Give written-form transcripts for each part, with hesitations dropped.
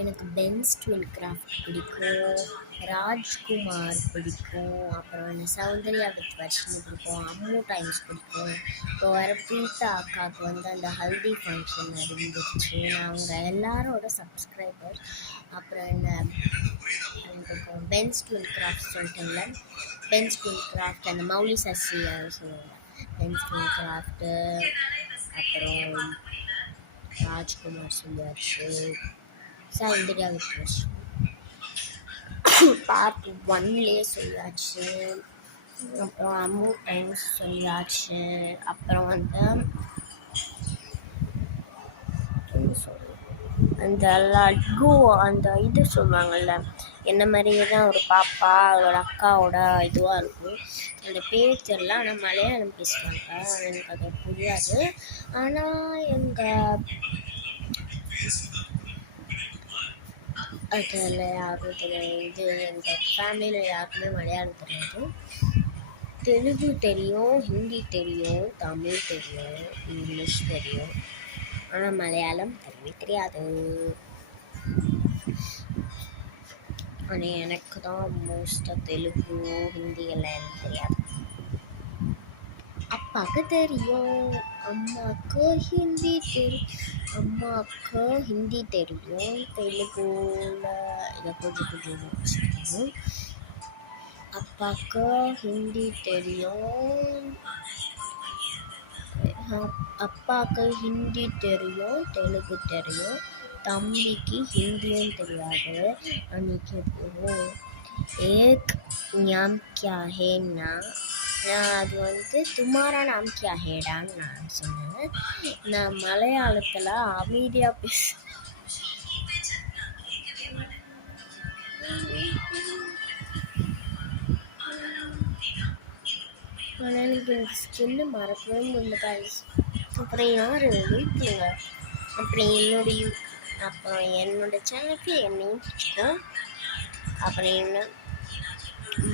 எனக்கு Benz twin craft பிடிக்கும், ராஜ்குமார் பிடிக்கும், அப்புறம் சௌந்தர்யா வித் வர்ஷினி பிடிக்கும், அம்மு டைம்ஸ் பிடிக்கும். இப்போ வர ப்ரீதா அக்காவுக்கு அந்த ஹல்தி ஃபங்க்ஷன் நடந்துருச்சு. நான் அவங்க எல்லாரோட சப்ஸ்கிரைபர். அப்புறம் பிடிக்கும் பென்ஸ் ட்வின் கிராஃப்ட் சொல்லிட்டேன்ல, பென்ஸ் ட்வின் கிராஃப்ட் அந்த மௌலி சசி சொல்லுவாங்க. பென்ஸ் ட்வின் கிராஃப்ட்டு, அப்புறம் ராஜ்குமார் சொல்லியாச்சு, சௌந்தர்யா வித் பார்ட் 1லேயே சொல்லியாச்சு. அப்புறம் அம்மு டைம்ஸ் சொல்லியாச்சு. அப்புறம் அந்த லட்டு அந்த இது சொல்லுவாங்கள்ல, என்ன மாதிரியே தான் ஒரு பாப்பா ஒரு அக்காவோட இதுவாக இருக்கும். அந்த பேர் தெரியல, ஆனால் மலையாளம் பேசுவாங்க, எனக்கு அது புரியாது. ஆனால் அதில் யாரும் தெரியாது, எங்கள் ஃபேமிலியில் யாருக்குமே மலையாளம் தெரியாது. தெலுங்கு தெரியும், ஹிந்தி தெரியும், தமிழ் தெரியும், இங்கிலீஷ் தெரியும், ஆனால் மலையாளம் தெரியவே தெரியாது. ஆனால் எனக்கு தான் மோஸ்ட்டாக தெலுங்கு ஹிந்தி எல்லாம் எனக்கு தெரியாது. அப்பாவுக்கு தெரியும், அம்மாவுக்கு ஹிந்தி தெரியும், தெலுங்குல இதை கொஞ்சம் தெரியும். அப்பாவுக்கு ஹிந்தி தெரியும், தெலுங்கு தெரியும். தம்பிக்கு ஹிந்தியும் தெரியாது. அன்னைக்கு ஏக் ஞாம் கியா ஹேன்னா, அது துமாரா நாம் கியா ஹேடான்னு நான் சொன்னேன். நான் மலையாளத்தில் அமைதியாக ஆனால் எனக்கு இந்த ஸ்கின்னு மறக்கவே முடியல. அப்புறம் யார் வீட்டுங்க, அப்புறம் என்னோட சேனலுக்கு என்னையும் பிடிச்சிக்கும். அப்புறம் என்ன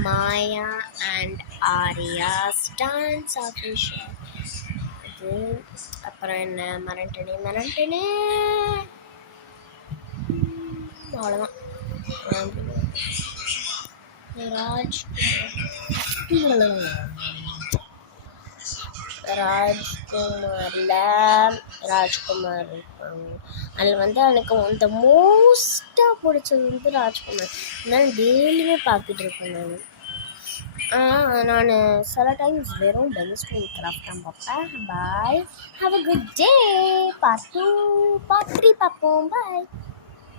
மாயா அண்ட் ஆரியா டான்ஸ் ஆஃபீஷியல் இது. அப்புறம் என்ன மறந்துட்டேனே அவ்வளோதான். ராஜ்குமார் இருப்பாங்க. அதில் எனக்கு அந்த மோஸ்ட்டாக பிடிச்சது ராஜ்குமார். அதனால டெய்லியுமே பார்த்துட்டு இருப்பேன் நான் சில டைம்ஸ் வெறும் பென்ஸ் ட்வின் கிராஃப்ட் தான் பார்ப்பேன். Bye, have a good day. Part 2 part 3 பார்ப்போம். பாய்.